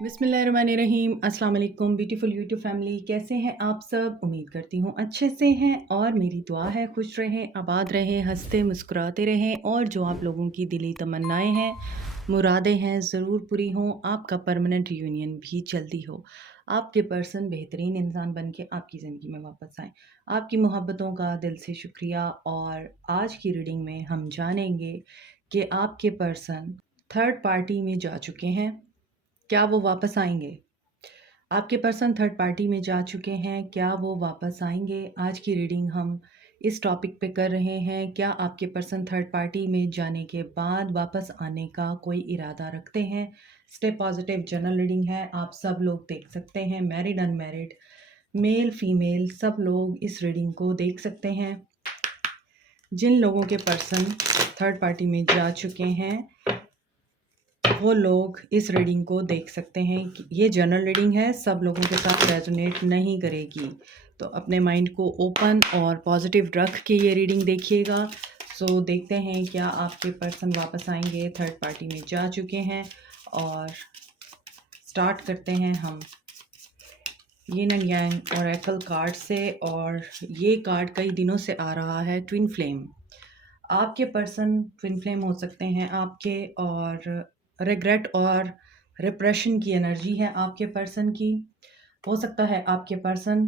बिस्मिल्लाहिर्रहमानिर्रहीम। अस्सलाम वालेकुम ब्यूटीफुल यूट्यूब फैमिली, कैसे हैं आप सब? उम्मीद करती हूँ अच्छे से हैं और मेरी दुआ है खुश रहें, आबाद रहें, हंसते मुस्कुराते रहें और जो आप लोगों की दिली तमन्नाएं हैं, मुरादें हैं, ज़रूर पूरी हों। आपका परमानेंट रियूनियन भी जल्दी हो। आपके पर्सन बेहतरीन इंसान बन के आपकी ज़िंदगी में वापस आएँ। आपकी मोहब्बतों का दिल से शुक्रिया। और आज की रीडिंग में हम जानेंगे कि आपके पर्सन थर्ड पार्टी में जा चुके हैं, क्या वो वापस आएँगे? आपके पर्सन थर्ड पार्टी में जा चुके हैं, क्या वो वापस आएँगे? आज की रीडिंग हम इस टॉपिक पे कर रहे हैं। क्या आपके पर्सन थर्ड पार्टी में जाने के बाद वापस आने का कोई इरादा रखते हैं? स्टे पॉजिटिव जनरल रीडिंग है, आप सब लोग देख सकते हैं, मैरिड, अनमैरिड, मेल, फीमेल सब लोग इस रीडिंग को देख सकते हैं। जिन लोगों के पर्सन थर्ड पार्टी में जा चुके हैं वो लोग इस रीडिंग को देख सकते हैं कि ये जनरल रीडिंग है, सब लोगों के साथ रेजोनेट नहीं करेगी। तो अपने माइंड को ओपन और पॉजिटिव रख के ये रीडिंग देखिएगा। सो देखते हैं क्या आपके पर्सन वापस आएंगे, थर्ड पार्टी में जा चुके हैं। और स्टार्ट करते हैं हम yin and yang Oracle card से। और ये कार्ड कई दिनों से आ रहा है, ट्विन फ्लेम। आपके पर्सन ट्विन फ्लेम हो सकते हैं आपके, और रिग्रेट और रिप्रेशन की एनर्जी है आपके पर्सन की। हो सकता है आपके पर्सन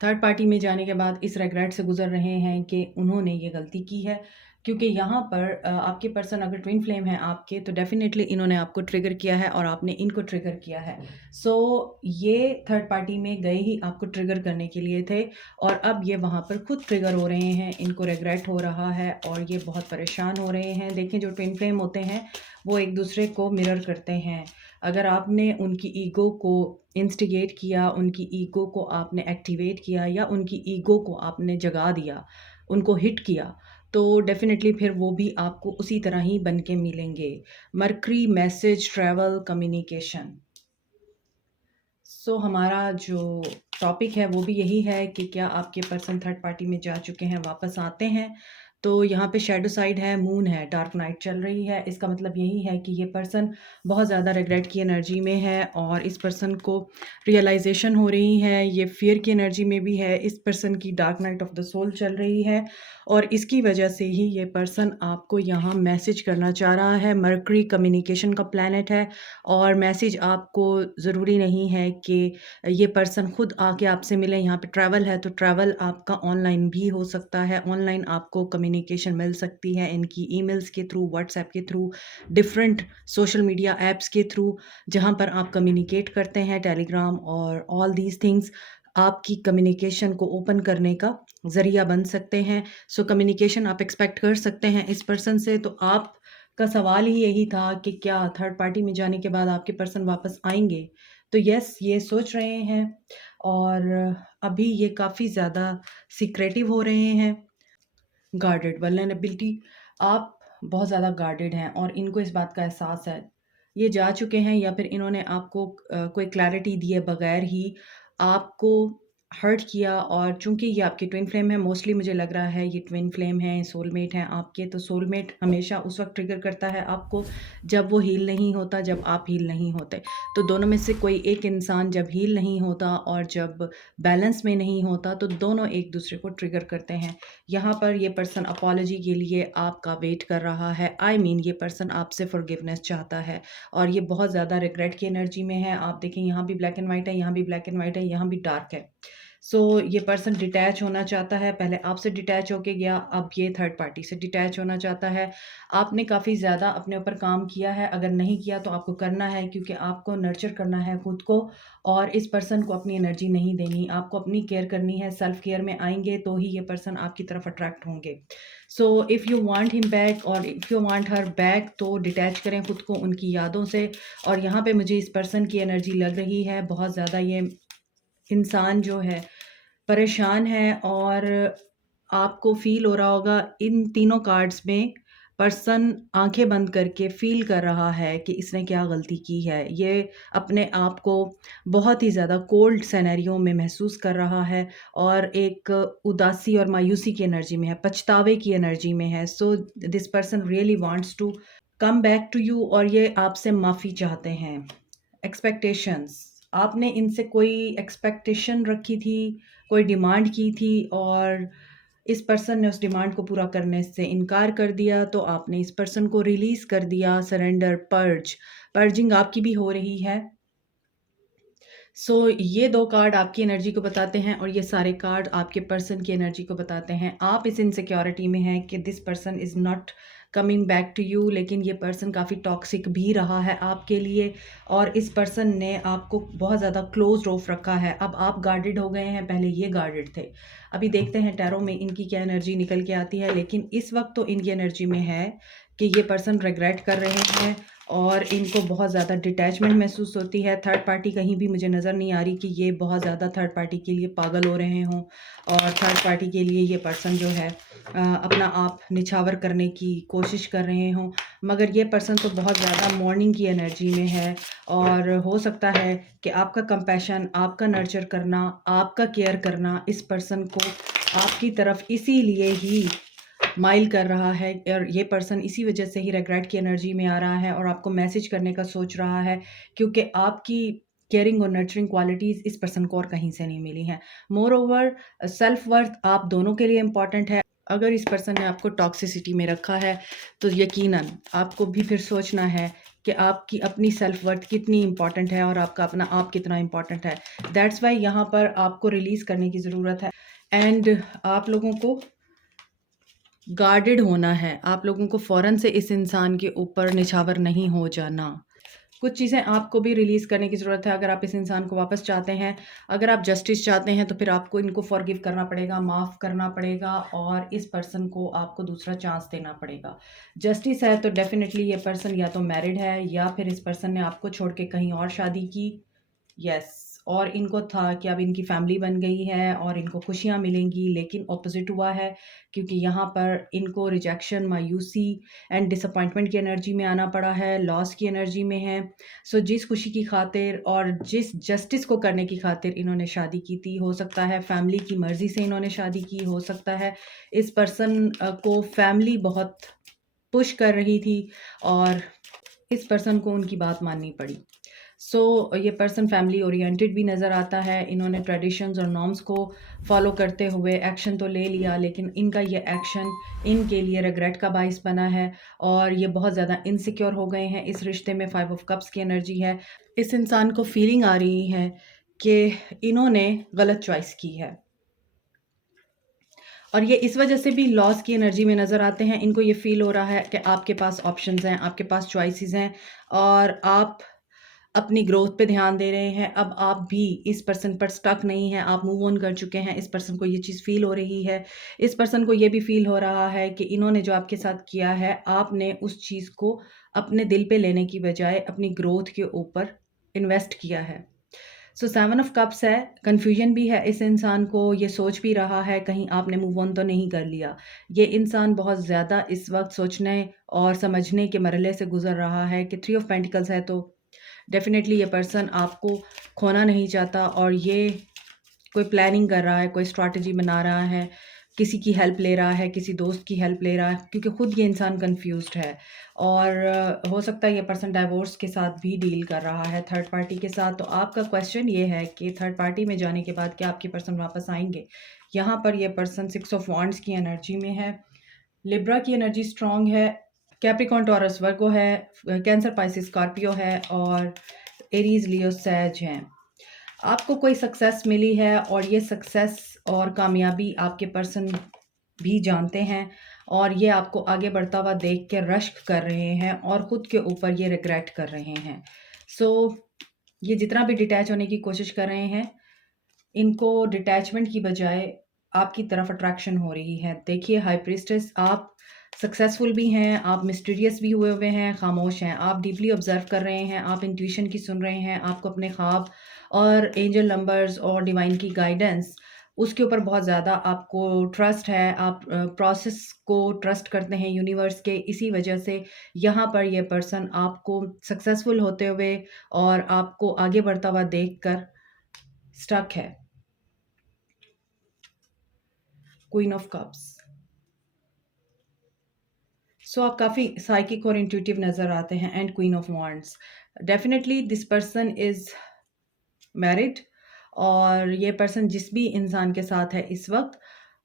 थर्ड पार्टी में जाने के बाद इस रिग्रेट से गुजर रहे हैं कि उन्होंने ये गलती की है। क्योंकि यहाँ पर आपके पर्सन अगर ट्विन फ्लेम हैं आपके, तो डेफिनेटली इन्होंने आपको ट्रिगर किया है और आपने इनको ट्रिगर किया है। सो ये थर्ड पार्टी में गए ही आपको ट्रिगर करने के लिए थे, और अब ये वहाँ पर खुद ट्रिगर हो रहे हैं, इनको रिग्रेट हो रहा है और ये बहुत परेशान हो रहे हैं। देखें, जो ट्विन फ्लेम होते हैं वो एक दूसरे को मिरर करते हैं। अगर आपने उनकी ईगो को इंस्टिगेट किया, उनकी ईगो को आपने एक्टिवेट किया, या उनकी ईगो को आपने जगा दिया, उनको हिट किया, तो डेफिनेटली फिर वो भी आपको उसी तरह ही बन के मिलेंगे। Mercury, message, travel, communication. So हमारा जो टॉपिक है वो भी यही है कि क्या आपके पर्सन थर्ड पार्टी में जा चुके हैं, वापस आते हैं? तो यहाँ पे शैडो साइड है, मून है, डार्क नाइट चल रही है। इसका मतलब यही है कि ये पर्सन बहुत ज़्यादा रिग्रेट की एनर्जी में है और इस पर्सन को रियलाइजेशन हो रही है। ये फियर की एनर्जी में भी है। इस पर्सन की dark night of the soul चल रही है और इसकी वजह से ही ये पर्सन आपको यहाँ मैसेज करना चाह रहा है। मरकरी कम्युनिकेशन का प्लैनेट है और मैसेज आपको ज़रूरी नहीं है कि ये पर्सन खुद आके आपसे मिले। यहाँ पे ट्रैवल है, तो ट्रैवल आपका ऑनलाइन भी हो सकता है। ऑनलाइन आपको कम्युनिकेशन मिल सकती है इनकी ईमेल्स के थ्रू, व्हाट्सएप के through, different social media apps के थ्रू, जहाँ पर आप कम्युनिकेट करते हैं, टेलीग्राम और ऑल दीज थिंग्स आपकी कम्युनिकेशन को ओपन करने का ज़रिया बन सकते हैं। सो कम्युनिकेशन आप एक्सपेक्ट कर सकते हैं इस पर्सन से। तो आप का सवाल ही यही था कि क्या थर्ड पार्टी में जाने के बाद आपके पर्सन वापस आएंगे? तो यस, ये सोच रहे हैं और अभी ये काफ़ी ज़्यादा सीक्रेटिव हो रहे हैं। गार्डेड, वल्नरेबिलिटी, आप बहुत ज़्यादा गार्डेड हैं और इनको इस बात का एहसास है। ये जा चुके हैं या फिर इन्होंने आपको कोई क्लैरिटी दिए बगैर ही आपको हर्ट किया। और चूँकि ये आपकी ट्विन फ्लेम है, मोस्टली मुझे लग रहा है ये ट्विन फ्लेम हैं, सोलमेट हैं आपके। तो सोलमेट हमेशा उस वक़्त ट्रिगर करता है आपको जब वो हील नहीं होता, जब आप हील नहीं होते। तो दोनों में से कोई एक इंसान जब हील नहीं होता और जब बैलेंस में नहीं होता, तो दोनों एक दूसरे को ट्रिगर करते हैं। यहाँ पर ये पर्सन अपॉलजी के लिए आपका वेट कर रहा है। आई मीन ये पर्सन आपसे फॉरगिवनेस चाहता है और ये बहुत ज़्यादा रिग्रेट की एनर्जी में है। आप देखें, यहाँ भी ब्लैक एंड वाइट है, यहाँ भी ब्लैक एंड वाइट है, यहाँ भी डार्क है। सो ये पर्सन डिटैच होना चाहता है। पहले आपसे डिटैच होके गया, अब ये थर्ड पार्टी से डिटैच होना चाहता है। आपने काफ़ी ज़्यादा अपने ऊपर काम किया है, अगर नहीं किया तो आपको करना है, क्योंकि आपको नर्चर करना है खुद को और इस पर्सन को अपनी एनर्जी नहीं देनी। आपको अपनी केयर करनी है। सेल्फ केयर में आएंगे तो ही ये पर्सन आपकी तरफ अट्रैक्ट होंगे। So if you want him back और if you want her back, तो डिटैच करें खुद को उनकी यादों से। और यहाँ पे मुझे इस पर्सन की एनर्जी लग रही है बहुत ज़्यादा। ये इंसान जो है परेशान है और आपको फ़ील हो रहा होगा इन तीनों कार्ड्स में पर्सन आंखें बंद करके फ़ील कर रहा है कि इसने क्या गलती की है। ये अपने आप को बहुत ही ज़्यादा कोल्ड सिनेरियो में महसूस कर रहा है और एक उदासी और मायूसी की एनर्जी में है, पछतावे की एनर्जी में है। So this person really wants to come back to you और ये आपसे माफ़ी चाहते हैं। एक्सपेक्टेशंस, आपने इनसे कोई एक्सपेक्टेशन रखी थी, कोई डिमांड की थी और इस पर्सन ने उस डिमांड को पूरा करने से इनकार कर दिया, तो आपने इस पर्सन को रिलीज़ कर दिया। सरेंडर, पर्जिंग आपकी भी हो रही है। ये 2 कार्ड आपकी एनर्जी को बताते हैं और ये सारे कार्ड आपके पर्सन की एनर्जी को बताते हैं। आप इस इनसिक्योरिटी में हैं कि this person is not coming back to you, लेकिन ये पर्सन काफ़ी टॉक्सिक भी रहा है आपके लिए और इस पर्सन ने आपको बहुत ज़्यादा क्लोज़्ड ऑफ रखा है। अब आप गार्डेड हो गए हैं, पहले ये गार्डेड थे। अभी देखते हैं टैरो में इनकी क्या एनर्जी निकल के आती है, लेकिन इस वक़्त तो इनकी एनर्जी में है कि ये पर्सन रिग्रेट कर रहे हैं और इनको बहुत ज़्यादा डिटैचमेंट महसूस होती है। थर्ड पार्टी कहीं भी मुझे नज़र नहीं आ रही कि ये बहुत ज़्यादा थर्ड पार्टी के लिए पागल हो रहे हों और थर्ड पार्टी के लिए ये पर्सन जो है अपना आप निछावर करने की कोशिश कर रहे हों। मगर ये पर्सन तो बहुत ज़्यादा मॉर्निंग की एनर्जी में है और हो सकता है कि आपका कंपैशन, आपका नर्चर करना, आपका केयर करना इस पर्सन को आपकी तरफ इसीलिए ही माइल कर रहा है और ये पर्सन इसी वजह से ही रिग्रेट की एनर्जी में आ रहा है और आपको मैसेज करने का सोच रहा है, क्योंकि आपकी केयरिंग और नर्चरिंग क्वालिटीज़ इस पर्सन को और कहीं से नहीं मिली हैं। मोर ओवर सेल्फ वर्थ आप दोनों के लिए इम्पॉर्टेंट है। अगर इस पर्सन ने आपको टॉक्सिसिटी में रखा है तो यकीनन आपको भी फिर सोचना है कि आपकी अपनी सेल्फ वर्थ कितनी इम्पॉर्टेंट है और आपका अपना आप कितना इम्पॉर्टेंट है। दैट्स वाई यहाँ पर आपको रिलीज़ करने की ज़रूरत है एंड आप लोगों को गार्डेड होना है। आप लोगों को फ़ौरन से इस इंसान के ऊपर निछावर नहीं हो जाना। कुछ चीज़ें आपको भी रिलीज़ करने की ज़रूरत है अगर आप इस इंसान को वापस चाहते हैं। अगर आप जस्टिस चाहते हैं तो फिर आपको इनको फ़ॉरगिव करना पड़ेगा, माफ़ करना पड़ेगा और इस पर्सन को आपको दूसरा चांस देना पड़ेगा। जस्टिस है तो डेफ़िनिटली ये पर्सन या तो मैरिड है या फिर इस पर्सन ने आपको छोड़ के कहीं और शादी की। यस, और इनको था कि अब इनकी फैमिली बन गई है और इनको खुशियाँ मिलेंगी, लेकिन ऑपोज़िट हुआ है क्योंकि यहाँ पर इनको रिजेक्शन, मायूसी एंड डिसअपॉइंटमेंट की एनर्जी में आना पड़ा है, लॉस की एनर्जी में है। जिस खुशी की खातिर और जिस जस्टिस को करने की खातिर इन्होंने शादी की थी, हो सकता है फैमिली की मर्ज़ी से इन्होंने शादी की, हो सकता है इस पर्सन को फैमिली बहुत पुश कर रही थी और इस पर्सन को उनकी बात माननी पड़ी। ये पर्सन फैमिली ओरिएंटेड भी नज़र आता है। इन्होंने ट्रेडिशंस और नॉर्म्स को फॉलो करते हुए एक्शन तो ले लिया, लेकिन इनका ये एक्शन इनके लिए रिग्रेट का बाइस बना है और ये बहुत ज़्यादा इनसिक्योर हो गए हैं इस रिश्ते में। 5 ऑफ कप्स की एनर्जी है। इस इंसान को फीलिंग आ रही है कि इन्होंने गलत चॉइस की है और ये इस वजह से भी लॉस की एनर्जी में नज़र आते हैं। इनको ये फ़ील हो रहा है कि आपके पास ऑप्शंस हैं, आपके पास चॉइसेस हैं और आप अपनी ग्रोथ पे ध्यान दे रहे हैं। अब आप भी इस पर्सन पर स्टक नहीं हैं, आप मूव ऑन कर चुके हैं। इस पर्सन को ये चीज़ फ़ील हो रही है। इस पर्सन को ये भी फ़ील हो रहा है कि इन्होंने जो आपके साथ किया है, आपने उस चीज़ को अपने दिल पे लेने की बजाय अपनी ग्रोथ के ऊपर इन्वेस्ट किया है। 7 ऑफ कप्स है, कन्फ्यूजन भी है इस इंसान को, ये सोच भी रहा है कहीं आपने मूव ऑन तो नहीं कर लिया। ये इंसान बहुत ज़्यादा इस वक़्त सोचने और समझने के मरहले से गुज़र रहा है कि 3 ऑफ पेंटिकल्स है तो डेफ़िनेटली ये पर्सन आपको खोना नहीं चाहता और ये कोई प्लानिंग कर रहा है, कोई स्ट्रैटेजी बना रहा है, किसी की हेल्प ले रहा है, किसी दोस्त की हेल्प ले रहा है क्योंकि खुद ये इंसान कन्फ्यूज़्ड है और हो सकता है ये पर्सन डाइवोर्स के साथ भी डील कर रहा है, थर्ड पार्टी के साथ। तो आपका क्वेश्चन ये है कि थर्ड पार्टी में जाने के बाद क्या आपके पर्सन वापस आएँगे? यहाँ पर ये पर्सन 6 ऑफ वांड्स की एनर्जी में है, लिब्रा की एनर्जी स्ट्रॉन्ग है, कैप्रिकॉर्न, टॉरस, वर्गो है, कैंसर, पाइसिस, स्कॉर्पियो है और एरीज़, लियो, सैज हैं। आपको कोई सक्सेस मिली है और ये सक्सेस और कामयाबी आपके पर्सन भी जानते हैं और ये आपको आगे बढ़ता हुआ देख के रश्क कर रहे हैं और ख़ुद के ऊपर ये रिग्रेट कर रहे हैं। ये जितना भी डिटैच होने की कोशिश कर रहे हैं, इनको डिटैचमेंट की बजाय आपकी तरफ अट्रैक्शन हो रही है। देखिए हाई प्रीस्टेस, आप सक्सेसफुल भी हैं, आप मिस्टीरियस भी हुए हुए हैं, खामोश हैं, आप डीपली ऑब्ज़र्व कर रहे हैं, आप इंट्यूशन की सुन रहे हैं, आपको अपने ख्वाब और एंजल नंबर्स और डिवाइन की गाइडेंस उसके ऊपर बहुत ज़्यादा आपको ट्रस्ट है। आप प्रोसेस को ट्रस्ट करते हैं यूनिवर्स के, इसी वजह से यहाँ पर ये पर्सन आपको सक्सेसफुल होते हुए और आपको आगे बढ़ता हुआ देखकर स्टक है। क्वीन ऑफ कप्स, आप काफ़ी साइकिक और इंट्यूटिव नज़र आते हैं and queen of wands. Definitely this person is married, और ये पर्सन जिस भी इंसान के साथ है इस वक्त,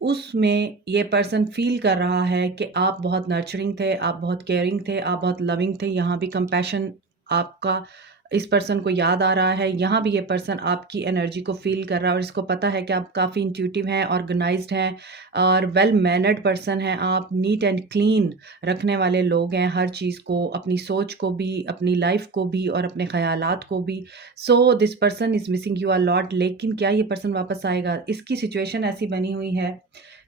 उसमें ये पर्सन फ़ील कर रहा है कि आप बहुत नर्चरिंग थे, आप बहुत केयरिंग थे, आप बहुत लविंग थे। यहाँ भी कंपैशन आपका इस पर्सन को याद आ रहा है। यहाँ भी ये पर्सन आपकी एनर्जी को फ़ील कर रहा है और इसको पता है कि आप काफ़ी इंट्यूटिव हैं, ऑर्गेनाइज़्ड हैं और वेल मैनर्ड पर्सन हैं। आप नीट एंड क्लीन रखने वाले लोग हैं, हर चीज़ को, अपनी सोच को भी, अपनी लाइफ़ को भी और अपने ख़यालात को भी। सो this person is missing you a lot. लेकिन क्या ये पर्सन वापस आएगा? इसकी सिचुएशन ऐसी बनी हुई है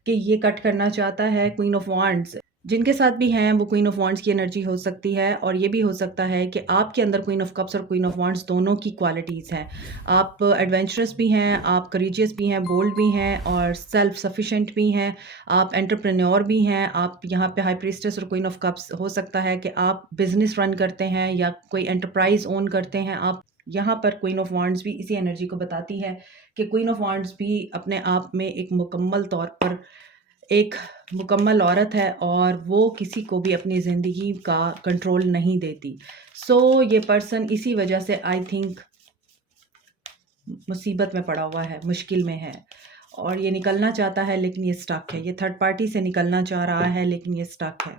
कि ये कट करना चाहता है। क्वीन ऑफ वांड्स जिनके साथ भी हैं वो क्वीन ऑफ वांड्स की एनर्जी हो सकती है, और ये भी हो सकता है कि आपके अंदर क्वीन ऑफ कप्स और क्वीन ऑफ वांड्स दोनों की क्वालिटीज़ हैं। आप एडवेंचरस भी हैं, आप करेजियस भी हैं, बोल्ड भी हैं और सेल्फ सफिशिएंट भी हैं। आप एंटरप्रेन्योर भी हैं। आप यहाँ पे हाई प्रीस्टेस और क्वीन ऑफ कप्स हो सकता है कि आप बिजनेस रन करते हैं या कोई एंटरप्राइज ओन करते हैं आप। यहाँ पर क्वीन ऑफ वांड्स भी इसी एनर्जी को बताती है कि क्वीन ऑफ वांड्स भी अपने आप में एक मुकम्मल तौर पर एक मुकम्मल औरत है और वो किसी को भी अपनी ज़िंदगी का कंट्रोल नहीं देती। सो ये पर्सन इसी वजह से आई थिंक मुसीबत में पड़ा हुआ है, मुश्किल में है और ये निकलना चाहता है लेकिन ये स्टक है। ये थर्ड पार्टी से निकलना चाह रहा है लेकिन ये स्टक है।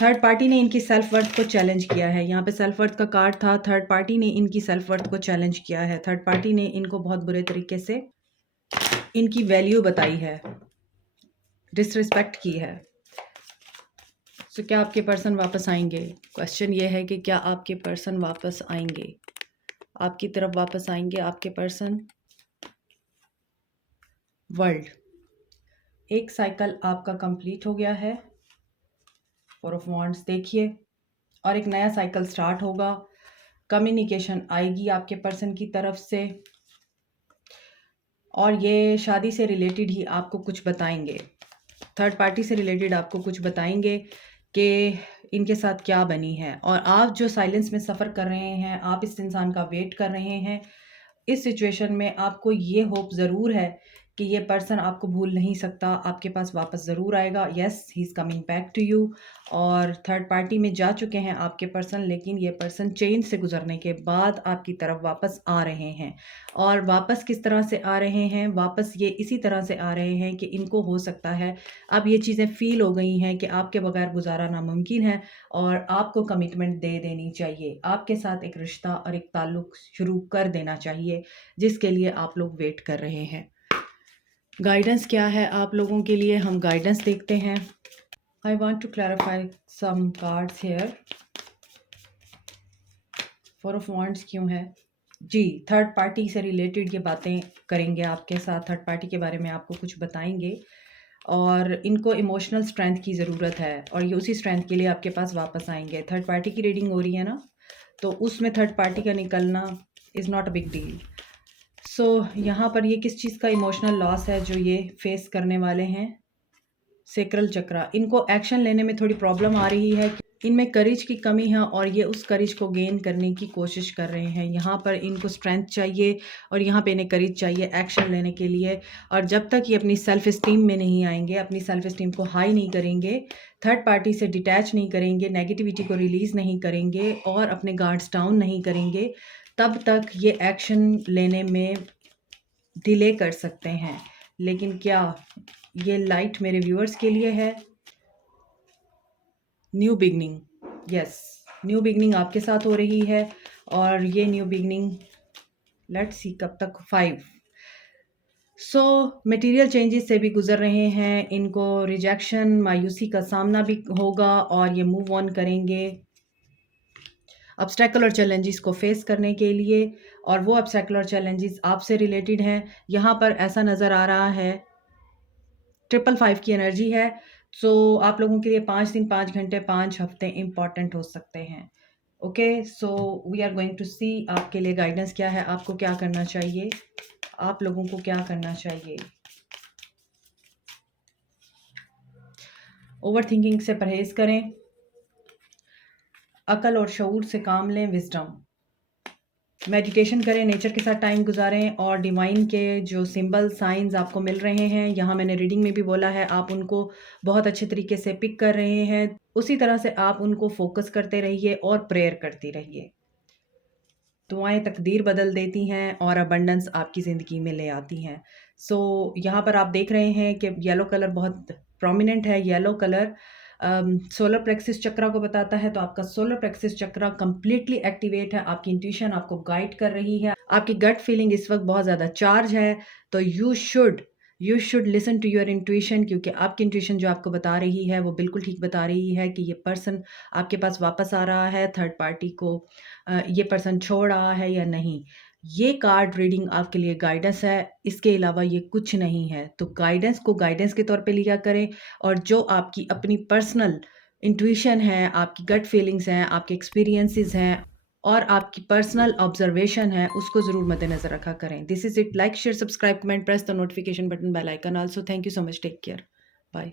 थर्ड पार्टी ने इनकी सेल्फ वर्थ को चैलेंज किया है। यहाँ पे सेल्फ वर्थ का कार्ड था। थर्ड पार्टी ने इनकी सेल्फ वर्थ को चैलेंज किया है। थर्ड पार्टी ने इनको बहुत बुरे तरीके से इनकी वैल्यू बताई है, डिसरिस्पेक्ट की है। तो क्या आपके पर्सन वापस आएंगे? क्वेश्चन ये है कि क्या आपके पर्सन वापस आएंगे, आपकी तरफ वापस आएंगे आपके पर्सन? वर्ल्ड, एक साइकिल आपका कंप्लीट हो गया है। फोर ऑफ वांड्स देखिए, और एक नया साइकिल स्टार्ट होगा। कम्युनिकेशन आएगी आपके पर्सन की तरफ से और ये शादी से रिलेटेड ही आपको कुछ बताएंगे। थर्ड पार्टी से रिलेटेड आपको कुछ बताएंगे कि इनके साथ क्या बनी है। और आप जो साइलेंस में सफ़र कर रहे हैं, आप इस इंसान का वेट कर रहे हैं, इस सिचुएशन में आपको ये होप ज़रूर है कि ये पर्सन आपको भूल नहीं सकता, आपके पास वापस ज़रूर आएगा। Yes, he is coming back to you. और थर्ड पार्टी में जा चुके हैं आपके पर्सन, लेकिन ये पर्सन चेंज से गुजरने के बाद आपकी तरफ वापस आ रहे हैं। और वापस किस तरह से आ रहे हैं? वापस ये इसी तरह से आ रहे हैं कि इनको हो सकता है अब ये चीज़ें फ़ील हो गई हैं कि आपके बगैर गुजारा नामुमकिन है और आपको कमिटमेंट दे देनी चाहिए। आपके साथ एक रिश्ता और एक ताल्लुक़ शुरू कर देना चाहिए, जिसके लिए आप लोग वेट कर रहे हैं। गाइडेंस क्या है आप लोगों के लिए? हम गाइडेंस देखते हैं। I want to clarify some cards here. Four of wands क्यों है? जी, थर्ड पार्टी से रिलेटेड ये बातें करेंगे आपके साथ। थर्ड पार्टी के बारे में आपको कुछ बताएंगे और इनको इमोशनल स्ट्रेंथ की ज़रूरत है और ये उसी स्ट्रेंथ के लिए आपके पास वापस आएंगे। थर्ड पार्टी की रीडिंग हो रही है ना, तो उसमें थर्ड पार्टी का निकलना is not a big deal. So यहाँ पर ये किस चीज़ का इमोशनल लॉस है जो ये फेस करने वाले हैं? सेक्रल चक्रा। इनको एक्शन लेने में थोड़ी प्रॉब्लम आ रही है, इनमें करेज की कमी है और ये उस करेज को गेन करने की कोशिश कर रहे हैं। यहाँ पर इनको स्ट्रेंथ चाहिए और यहाँ पे इन्हें करेज चाहिए एक्शन लेने के लिए। और जब तक ये अपनी सेल्फ इस्टीम में नहीं आएंगे, अपनी सेल्फ इस्टीम को हाई नहीं करेंगे, थर्ड पार्टी से डिटैच नहीं करेंगे, नेगेटिविटी को रिलीज़ नहीं करेंगे और अपने गार्ड्स डाउन नहीं करेंगे, तब तक ये एक्शन लेने में डिले कर सकते हैं। लेकिन क्या ये लाइट मेरे व्यूअर्स के लिए है? New beginning, yes, new beginning आपके साथ हो रही है और ये न्यू बिगनिंग लेट्स सी कब तक। 5। सो मटेरियल चेंजेस से भी गुजर रहे हैं। इनको रिजेक्शन, मायूसी का सामना भी होगा और ये मूव ऑन करेंगे ऑब्स्टेकल और चैलेंजेस को फेस करने के लिए। और वो ऑब्स्टेकल और चैलेंजेस आपसे रिलेटेड हैं। यहाँ पर ऐसा नज़र आ रहा है 555 की एनर्जी है। सो आप लोगों के लिए 5 दिन, 5 घंटे, 5 हफ्ते इम्पॉर्टेंट हो सकते हैं। Okay, so we are going to see आपके लिए गाइडेंस क्या है, आपको क्या करना चाहिए, आप लोगों को क्या करना चाहिए। ओवर थिंकिंग से परहेज़ करें, अकल और शऊर से काम लें, विजडम। मेडिटेशन करें, नेचर के साथ टाइम गुजारें और डिवाइन के जो सिंबल साइंस आपको मिल रहे हैं, यहाँ मैंने रीडिंग में भी बोला है, आप उनको बहुत अच्छे तरीके से पिक कर रहे हैं। उसी तरह से आप उनको फोकस करते रहिए और प्रेयर करती रहिए। दुआएं तकदीर बदल देती हैं और अबंडेंस आपकी ज़िंदगी में ले आती हैं। सो यहाँ पर आप देख रहे हैं कि येलो कलर बहुत प्रोमिनेंट है। येलो कलर सोलर प्लेक्सिस चक्रा को बताता है, तो आपका सोलर प्लेक्सिस चक्रा कंप्लीटली एक्टिवेट है। आपकी इंट्यूशन आपको गाइड कर रही है। आपकी गट फीलिंग इस वक्त बहुत ज़्यादा चार्ज है, तो you should listen to your intuition, क्योंकि आपकी इंट्यूशन जो आपको बता रही है वो बिल्कुल ठीक बता रही है कि ये पर्सन आपके पास वापस आ रहा है, थर्ड पार्टी को ये पर्सन छोड़ रहा है या नहीं। ये कार्ड रीडिंग आपके लिए गाइडेंस है, इसके अलावा ये कुछ नहीं है। तो गाइडेंस को गाइडेंस के तौर पे लिया करें, और जो आपकी अपनी पर्सनल इंट्यूशन है, आपकी गट फीलिंग्स हैं, आपके एक्सपीरियंसेस हैं और आपकी पर्सनल ऑब्जर्वेशन है, उसको ज़रूर मद्देनज़र रखा करें। This is it. Like, share, subscribe, comment, press the notification button, bell icon. Also thank you so much. Take care. Bye.